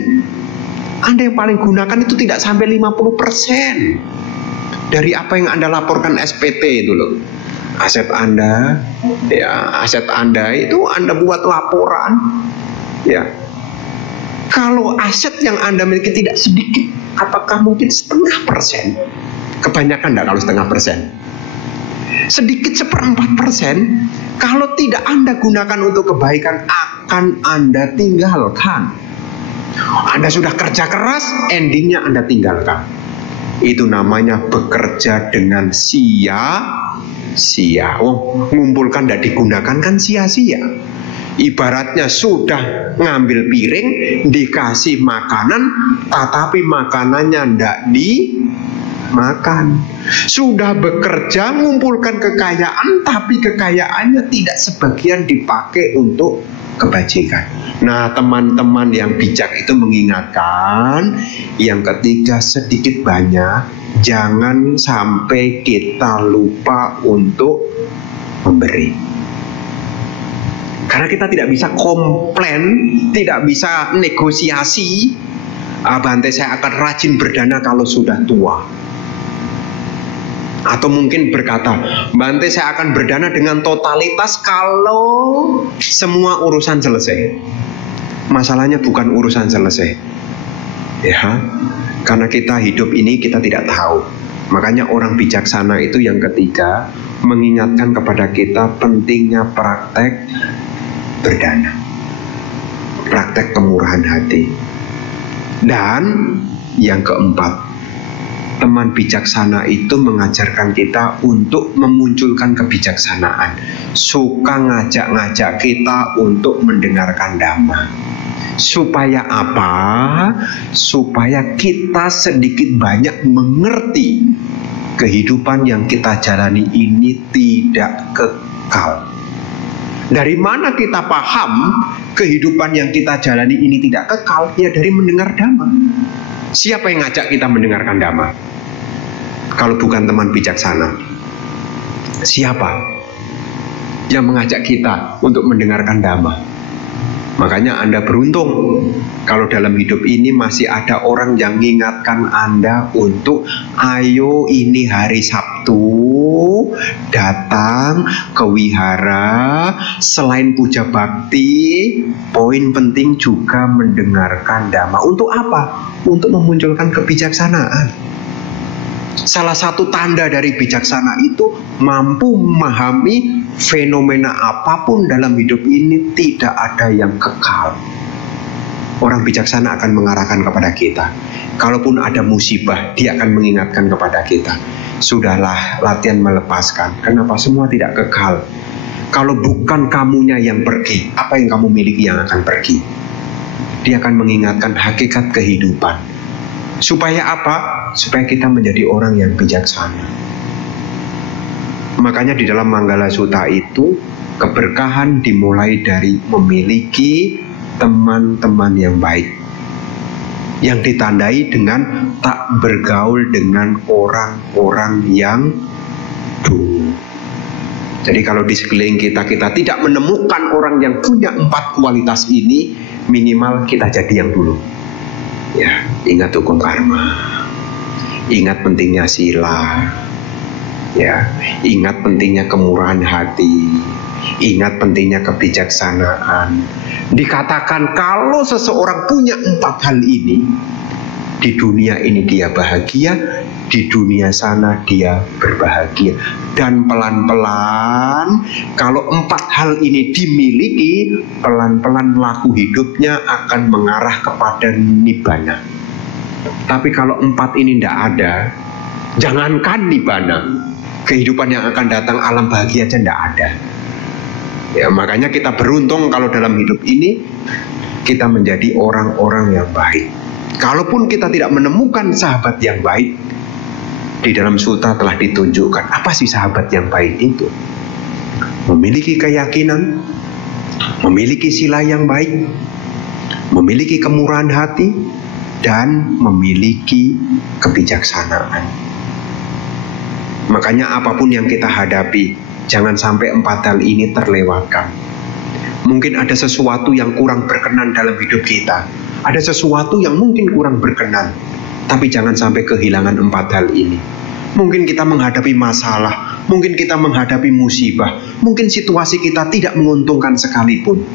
Anda yang paling gunakan itu tidak sampai 50% dari apa yang Anda laporkan SPT itu loh. Aset Anda, ya, aset Anda itu Anda buat laporan, ya. Kalau aset yang Anda miliki tidak sedikit, apakah mungkin 0,5%? Kebanyakan enggak kalau 0,5%? Sedikit 1/4%, kalau tidak Anda gunakan untuk kebaikan, akan Anda tinggalkan. Anda sudah kerja keras, endingnya Anda tinggalkan. Itu namanya bekerja dengan sia-sia. Oh, ngumpulkan tidak digunakan kan sia-sia. Ibaratnya sudah ngambil piring, dikasih makanan, tetapi makanannya tidak dimakan. Sudah bekerja, mengumpulkan kekayaan, tapi kekayaannya tidak sebagian dipakai untuk kebajikan. Nah, teman-teman yang bijak itu mengingatkan, yang ketiga, sedikit banyak, jangan sampai kita lupa untuk memberi. Karena kita tidak bisa komplain, tidak bisa negosiasi. Bante, saya akan rajin berdana kalau sudah tua. Atau mungkin berkata, Bante, saya akan berdana dengan totalitas kalau semua urusan selesai. Masalahnya bukan urusan selesai, ya. Karena kita hidup ini kita tidak tahu. Makanya orang bijaksana itu yang ketiga mengingatkan kepada kita pentingnya praktek berdana, praktek kemurahan hati. Dan yang keempat, teman bijaksana itu mengajarkan kita untuk memunculkan kebijaksanaan. Suka ngajak-ngajak kita untuk mendengarkan dhamma. Supaya apa? Supaya kita sedikit banyak mengerti kehidupan yang kita jalani ini tidak kekal. Dari mana kita paham kehidupan yang kita jalani ini tidak kekal? Ya dari mendengar dhamma. Siapa yang ngajak kita mendengarkan dhamma? Kalau bukan teman bijaksana, siapa yang mengajak kita untuk mendengarkan dhamma? Makanya Anda beruntung kalau dalam hidup ini masih ada orang yang mengingatkan Anda untuk ayo ini hari Sabtu datang ke wihara, selain puja bakti, poin penting juga mendengarkan dhamma. Untuk apa? Untuk memunculkan kebijaksanaan. Salah satu tanda dari bijaksana itu mampu memahami fenomena apapun dalam hidup ini tidak ada yang kekal. Orang bijaksana akan mengarahkan kepada kita. Kalaupun ada musibah, dia akan mengingatkan kepada kita. Sudahlah, latihan melepaskan. Kenapa semua tidak kekal? Kalau bukan kamunya yang pergi, apa yang kamu miliki yang akan pergi? Dia akan mengingatkan hakikat kehidupan. Supaya apa? Supaya kita menjadi orang yang bijaksana. Makanya di dalam Manggala Sutta itu keberkahan dimulai dari memiliki teman-teman yang baik, yang ditandai dengan tak bergaul dengan orang-orang yang dulu. Jadi kalau di sekeliling kita tidak menemukan orang yang punya 4 kualitas ini, minimal kita jadi yang dulu. Ya, ingat hukum karma, ingat pentingnya sila, Ya, ingat pentingnya kemurahan hati, ingat pentingnya kebijaksanaan. Dikatakan kalau seseorang punya 4 hal ini, di dunia ini dia bahagia, di dunia sana dia berbahagia. Dan pelan-pelan kalau 4 hal ini dimiliki, pelan-pelan laku hidupnya akan mengarah kepada nibbana. Tapi kalau 4 ini tidak ada, jangankan nibbana, kehidupan yang akan datang, alam bahagia aja tidak ada. Ya, makanya kita beruntung kalau dalam hidup ini kita menjadi orang-orang yang baik. Kalaupun kita tidak menemukan sahabat yang baik, di dalam suta telah ditunjukkan apa sih sahabat yang baik itu. Memiliki keyakinan, memiliki sila yang baik, memiliki kemurahan hati, dan memiliki kebijaksanaan. Makanya apapun yang kita hadapi, jangan sampai 4 hal ini terlewatkan. Mungkin ada sesuatu yang kurang berkenan dalam hidup kita, ada sesuatu yang mungkin kurang berkenan, tapi jangan sampai kehilangan 4 hal ini. Mungkin kita menghadapi masalah, mungkin kita menghadapi musibah, mungkin situasi kita tidak menguntungkan sekalipun.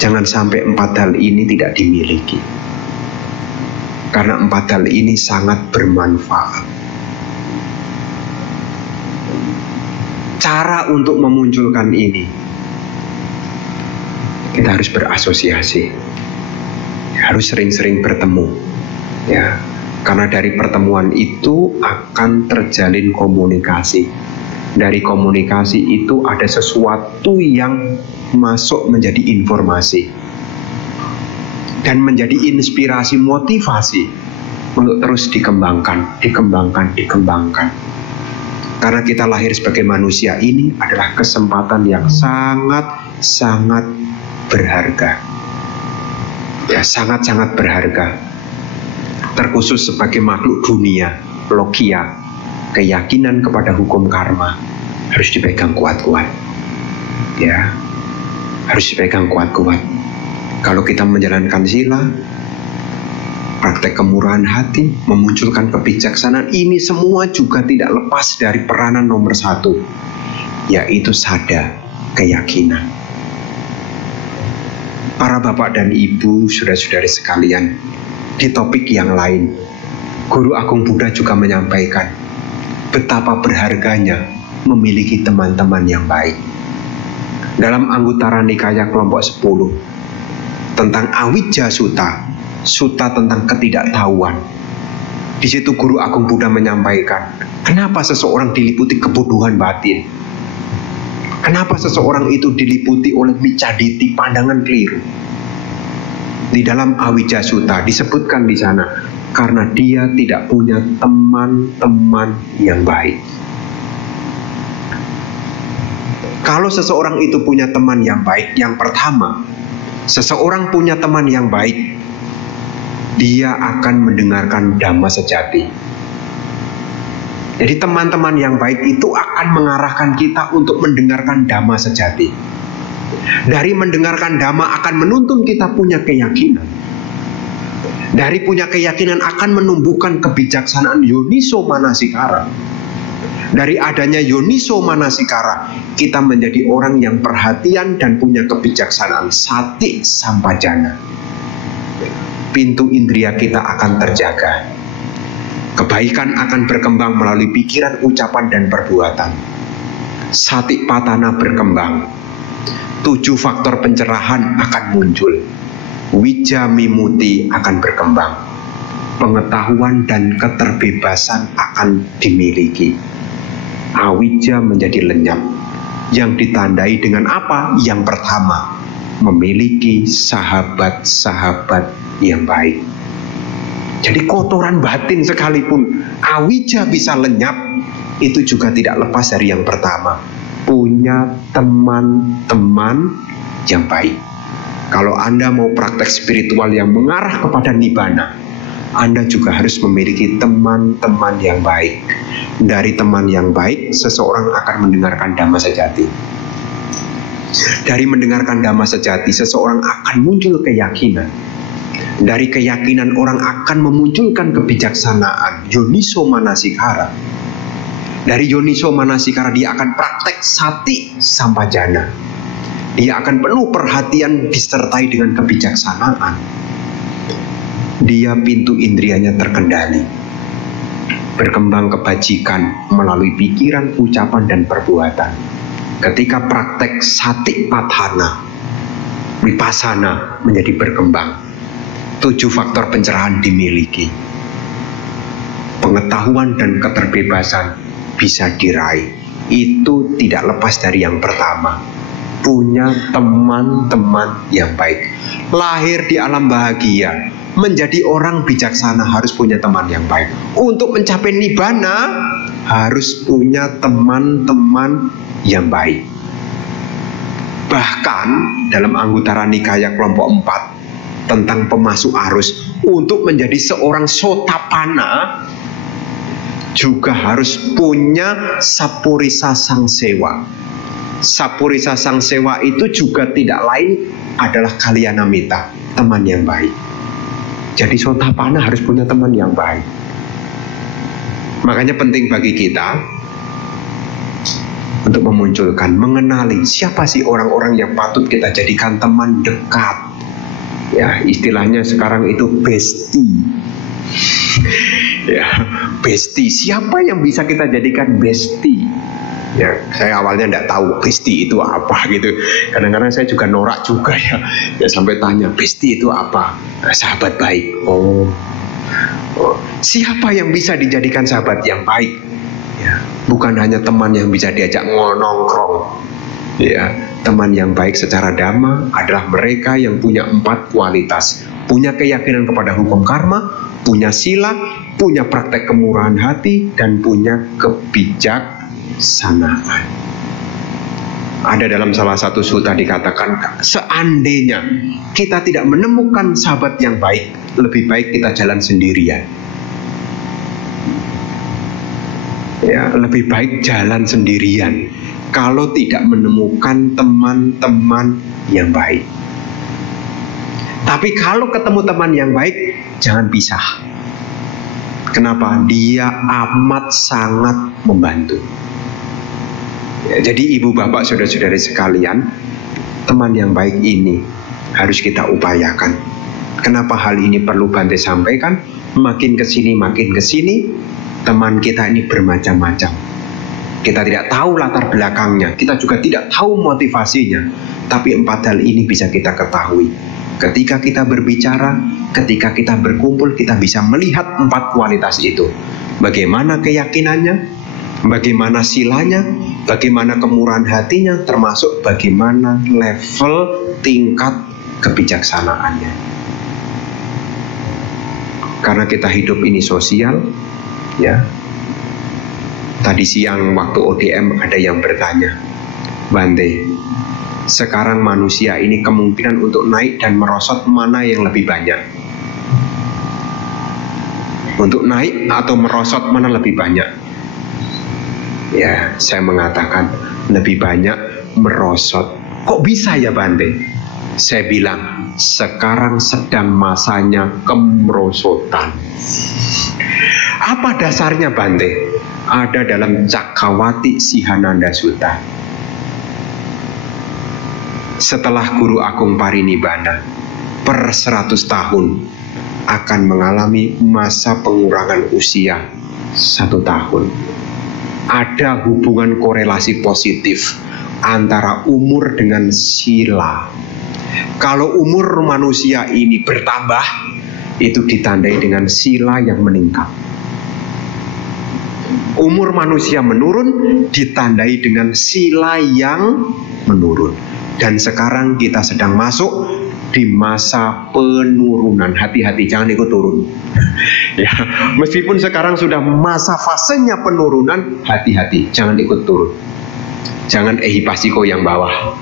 Jangan sampai 4 hal ini tidak dimiliki. Karena 4 hal ini sangat bermanfaat. Cara untuk memunculkan ini, kita harus berasosiasi, harus sering-sering bertemu, ya. Karena dari pertemuan itu akan terjalin komunikasi. Dari komunikasi itu ada sesuatu yang masuk menjadi informasi dan menjadi inspirasi, motivasi untuk terus dikembangkan. Karena kita lahir sebagai manusia ini adalah kesempatan yang sangat-sangat berharga. Ya, sangat-sangat berharga. Terkhusus sebagai makhluk dunia, logia, keyakinan kepada hukum karma harus dipegang kuat-kuat. Ya, harus dipegang kuat-kuat. Kalau kita menjalankan sila, praktek kemurahan hati, memunculkan kebijaksanaan, ini semua juga tidak lepas dari peranan nomor 1, yaitu sada, keyakinan. Para bapak dan ibu, saudara-saudari sekalian, di topik yang lain, Guru Agung Buddha juga menyampaikan betapa berharganya memiliki teman-teman yang baik. Dalam Anguttara Nikaya kelompok 10 tentang Awijja Sutta, Sutta tentang ketidaktahuan, di situ Guru Agung Buddha menyampaikan kenapa seseorang diliputi kebodohan batin, kenapa seseorang itu diliputi oleh micaditi, pandangan keliru. Di dalam Awijja Sutta disebutkan di sana karena dia tidak punya teman-teman yang baik. Kalau seseorang itu punya teman yang baik, yang pertama, seseorang punya teman yang baik, dia akan mendengarkan Dhamma sejati. Jadi teman-teman yang baik itu akan mengarahkan kita untuk mendengarkan Dhamma sejati. Dari mendengarkan Dhamma akan menuntun kita punya keyakinan. Dari punya keyakinan akan menumbuhkan kebijaksanaan yoniso manasikara. Dari adanya yoniso manasikara, kita menjadi orang yang perhatian dan punya kebijaksanaan, sati sampajana. Pintu indria kita akan terjaga. Kebaikan akan berkembang melalui pikiran, ucapan, dan perbuatan. Sati patana berkembang. 7 faktor pencerahan akan muncul. Wija mimuti akan berkembang. Pengetahuan dan keterbebasan akan dimiliki. Awija menjadi lenyap. Yang ditandai dengan apa? Yang pertama, memiliki sahabat-sahabat yang baik. Jadi kotoran batin sekalipun awija bisa lenyap, itu juga tidak lepas dari yang pertama, punya teman-teman yang baik. Kalau Anda mau praktek spiritual yang mengarah kepada nibbana, Anda juga harus memiliki teman-teman yang baik. Dari teman yang baik, seseorang akan mendengarkan Dhamma sejati. Dari mendengarkan Dhamma sejati, seseorang akan muncul keyakinan. Dari keyakinan orang akan memunculkan kebijaksanaan, yoniso manasikara. Dari Yoniso Manasikara dia akan praktek sati sampajana. Dia akan penuh perhatian disertai dengan kebijaksanaan. Dia pintu indrianya terkendali. Berkembang kebajikan melalui pikiran, ucapan, dan perbuatan. Ketika praktek sati padhana, vipassana menjadi berkembang. 7 faktor pencerahan dimiliki. Pengetahuan dan keterbebasan bisa diraih. Itu tidak lepas dari yang pertama, punya teman-teman yang baik. Lahir di alam bahagia, menjadi orang bijaksana harus punya teman yang baik. Untuk mencapai nibbana harus punya teman-teman yang baik. Bahkan dalam Anguttara Nikaya kelompok 4 tentang pemasuk arus, untuk menjadi seorang Sotapanna juga harus punya Sapurisa Sangsewa. Sapurisa Sangsewa itu juga tidak lain adalah Kalyanamitta, teman yang baik. Jadi Sotapanna harus punya teman yang baik. Makanya penting bagi kita untuk memunculkan, mengenali siapa sih orang-orang yang patut kita jadikan teman dekat. Ya, istilahnya sekarang itu bestie. Ya, bestie. Siapa yang bisa kita jadikan bestie? Ya, saya awalnya tidak tahu bestie itu apa gitu. Kadang-kadang saya juga norak juga ya. Ya sampai tanya, bestie itu apa? Nah, sahabat baik. Oh. Siapa yang bisa dijadikan sahabat yang baik? Ya, bukan hanya teman yang bisa diajak nongkrong. Ya, teman yang baik secara dhamma adalah mereka yang punya 4 kualitas. Punya keyakinan kepada hukum karma, punya sila, punya praktek kemurahan hati, dan punya kebijaksanaan. Ada dalam salah satu sutta dikatakan, seandainya kita tidak menemukan sahabat yang baik, lebih baik kita jalan sendirian. Ya, lebih baik jalan sendirian kalau tidak menemukan teman-teman yang baik. Tapi kalau ketemu teman yang baik, jangan pisah. Kenapa? Dia amat sangat membantu. Ya, jadi ibu bapak saudara-saudari sekalian, teman yang baik ini harus kita upayakan. Kenapa hal ini perlu Bante sampaikan? Makin kesini teman kita ini bermacam-macam. Kita tidak tahu latar belakangnya, kita juga tidak tahu motivasinya. Tapi 4 hal ini bisa kita ketahui. Ketika kita berbicara, ketika kita berkumpul, kita bisa melihat 4 kualitas itu. Bagaimana keyakinannya, bagaimana silanya, bagaimana kemurahan hatinya, termasuk bagaimana level tingkat kebijaksanaannya. Karena kita hidup ini sosial, ya. Tadi siang waktu ODM ada yang bertanya, Bante, sekarang manusia ini kemungkinan untuk naik dan merosot mana yang lebih banyak? Untuk naik atau merosot mana lebih banyak? Ya, saya mengatakan lebih banyak merosot. Kok bisa ya Bante? Saya bilang, sekarang sedang masanya kemerosotan. Apa dasarnya Bante? Ada dalam Cakkawati Sihananda Sutta. Setelah Guru Agung Parinibbana per 100 tahun akan mengalami masa pengurangan usia 1 tahun. Ada hubungan korelasi positif antara umur dengan sila. Kalau umur manusia ini bertambah, itu ditandai dengan sila yang meningkat. Umur manusia menurun ditandai dengan sila yang menurun. Dan sekarang kita sedang masuk di masa penurunan. Hati-hati, jangan ikut turun. Ya, meskipun sekarang sudah masa fasenya penurunan, hati-hati, jangan ikut turun. Jangan ehipasiko yang bawah.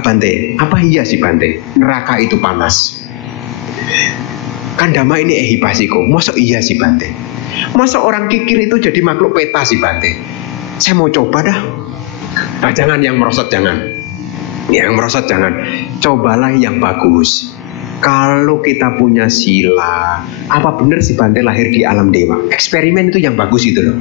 Bante, apa iya sih Bante? Neraka itu panas. Kan Dhamma ini ehipasiko. Masa iya sih Bante? Masa orang kikir itu jadi makhluk peta sih Bante? Saya mau coba dah. Nah, jangan yang merosot, jangan. Yang merosot jangan. Cobalah yang bagus. Kalau kita punya sila, apa benar si Bante lahir di alam dewa? Eksperimen itu yang bagus itu loh.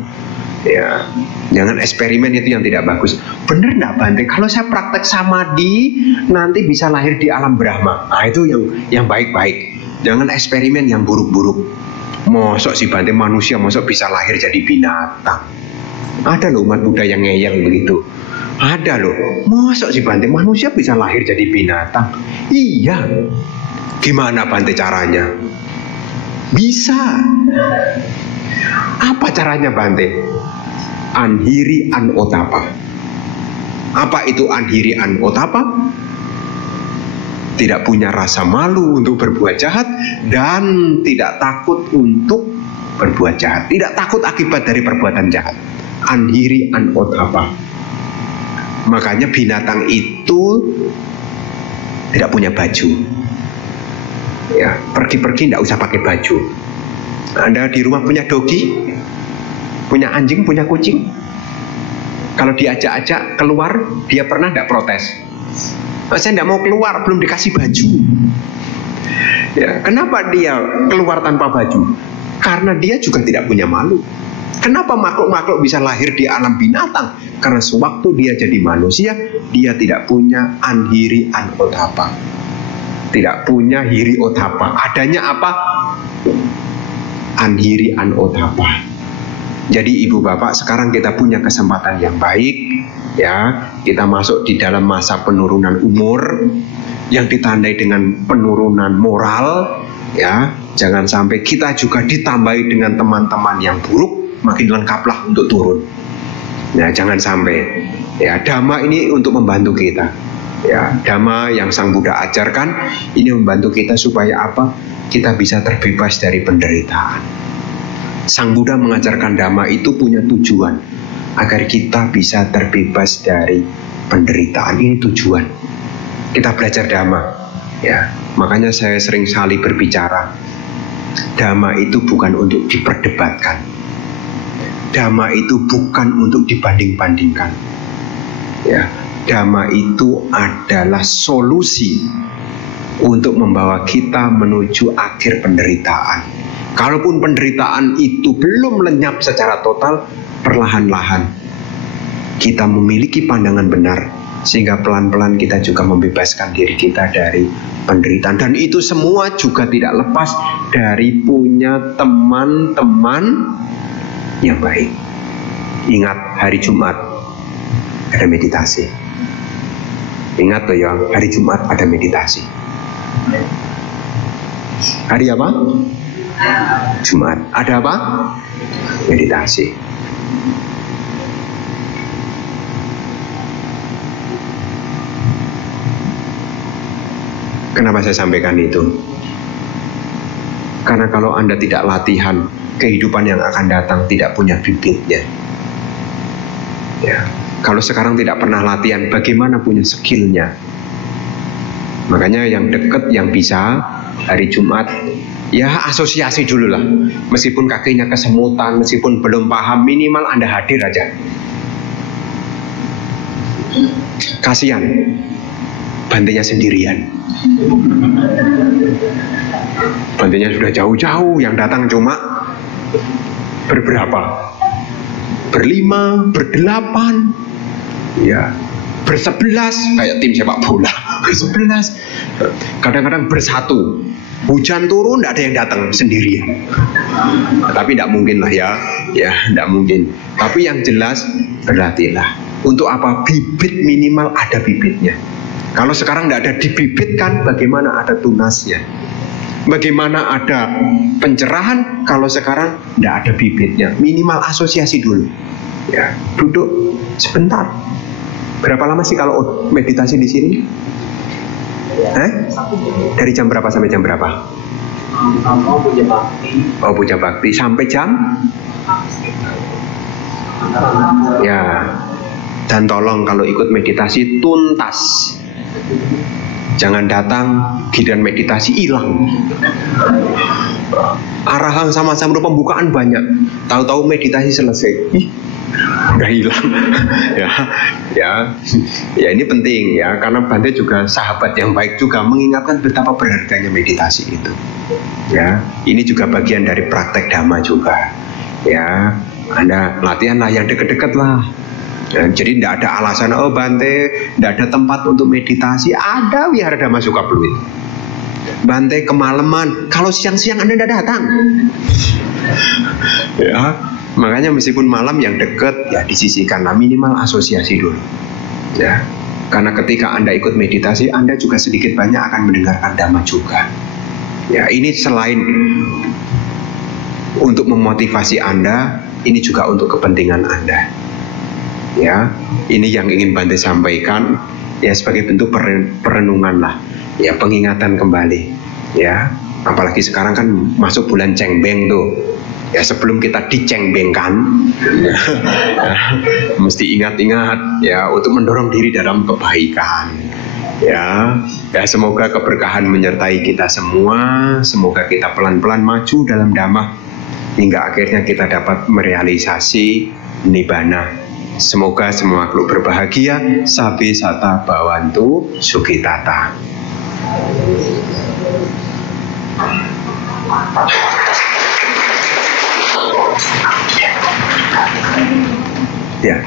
Ya, jangan eksperimen itu yang tidak bagus. Bener nggak Bante? Kalau saya praktek samadhi, nanti bisa lahir di alam Brahma. Nah, itu yang baik-baik. Jangan eksperimen yang buruk-buruk. Mosok si Bante manusia, mosok bisa lahir jadi binatang. Ada loh umat Buddha yang ngeyel begitu. Ada loh. Mosok si Bante manusia bisa lahir jadi binatang. Iya. Gimana Bante caranya? Bisa. Apa caranya Bante? Anhiri anotapa. Apa itu anhiri anotapa? Tidak punya rasa malu untuk berbuat jahat dan tidak takut untuk berbuat jahat. Tidak takut akibat dari perbuatan jahat. Anhiri anotapa. Makanya binatang itu tidak punya baju. Ya, pergi-pergi tidak usah pakai baju. Anda di rumah punya dogi, punya anjing, punya kucing. Kalau diajak-ajak keluar, dia pernah tidak protes? Saya tidak mau keluar, belum dikasih baju. Ya, kenapa dia keluar tanpa baju? Karena dia juga tidak punya malu. Kenapa makhluk-makhluk bisa lahir di alam binatang? Karena sewaktu dia jadi manusia, dia tidak punya anhiri anotapa. Tidak punya hiri otapa. Adanya apa? Anhiri anotapa. Jadi ibu bapak, sekarang kita punya kesempatan yang baik, ya. Kita masuk di dalam masa penurunan umur yang ditandai dengan penurunan moral, ya. Jangan sampai kita juga ditambahi dengan teman-teman yang buruk, makin lengkaplah untuk turun. Nah, jangan sampai. Ya, Dhamma ini untuk membantu kita. Ya, Dhamma yang Sang Buddha ajarkan ini membantu kita supaya apa? Kita bisa terbebas dari penderitaan. Sang Buddha mengajarkan Dhamma itu punya tujuan agar kita bisa terbebas dari penderitaan. Ini tujuan kita belajar Dhamma. Ya, makanya saya sering sekali berbicara, Dhamma itu bukan untuk diperdebatkan. Dhamma itu bukan untuk dibanding-bandingkan. Ya, Dhamma itu adalah solusi untuk membawa kita menuju akhir penderitaan. Kalaupun penderitaan itu belum lenyap secara total, perlahan-lahan kita memiliki pandangan benar, sehingga pelan-pelan kita juga membebaskan diri kita dari penderitaan. Dan itu semua juga tidak lepas dari punya teman-teman yang baik. Ingat, hari Jumat ada meditasi. Ingat loh ya, hari Jumat ada meditasi. Hari apa? Jumat. Ada apa? Meditasi. Kenapa saya sampaikan itu? Karena kalau Anda tidak latihan, kehidupan yang akan datang tidak punya bibitnya. Ya. Kalau sekarang tidak pernah latihan, bagaimana punya skillnya? Makanya yang dekat, yang bisa, hari Jumat, ya asosiasi dulu lah. Meskipun kakinya kesemutan, meskipun belum paham, minimal Anda hadir aja. Kasihan, Bantenya sendirian. Bantenya sudah jauh-jauh, yang datang cuma berberapa? Berlima, berdelapan, ya, bersebelas, kayak tim sepak bola, bersebelas, kadang-kadang bersatu. Hujan turun, tidak ada yang datang sendirian. Tapi tidak mungkin lah ya, tidak mungkin. Tapi yang jelas berlatihlah. Untuk apa? Bibit minimal ada bibitnya. Kalau sekarang tidak ada dibibitkan, bagaimana ada tunasnya? Bagaimana ada pencerahan kalau sekarang tidak ada bibitnya? Minimal asosiasi dulu. Ya, duduk sebentar. Berapa lama sih kalau meditasi di sini? Dari jam berapa sampai jam berapa? Puja bakti sampai jam? Ya. Dan tolong kalau ikut meditasi tuntas. Jangan datang giliran meditasi hilang. Arahan sama-sama pembukaan banyak. Tahu-tahu meditasi selesai. udah hilang. Ya ini penting ya, karena Bante juga sahabat yang baik juga mengingatkan betapa berharganya meditasi itu. Ya, ini juga bagian dari praktek dhamma juga. Ya, Anda latihanlah yang deket-deket lah. Ya, jadi tidak ada alasan, oh Bante tidak ada tempat untuk meditasi. Ada Wihara Dhamma Sukapluit. Bante kemalaman, kalau siang-siang Anda tidak datang. Ya, makanya meskipun malam yang dekat ya disisihkanlah, minimal asosiasi dulu. Ya, karena ketika Anda ikut meditasi, Anda juga sedikit banyak akan mendengarkan dhamma juga. Ya, ini selain untuk memotivasi Anda, ini juga untuk kepentingan Anda. Ya, ini yang ingin Bante sampaikan ya, sebagai bentuk perenungan lah. Ya, pengingat kembali. Ya, apalagi sekarang kan masuk bulan Cengbeng tuh. Ya, sebelum kita dicengbengkan, ya, mesti ingat-ingat ya untuk mendorong diri dalam kebaikan. Ya, semoga keberkahan menyertai kita semua. Semoga kita pelan-pelan maju dalam dhamma hingga akhirnya kita dapat merealisasi nibbana. Semoga semua makhluk berbahagia. Sabbe sata bhavantu sukhitata. Ya.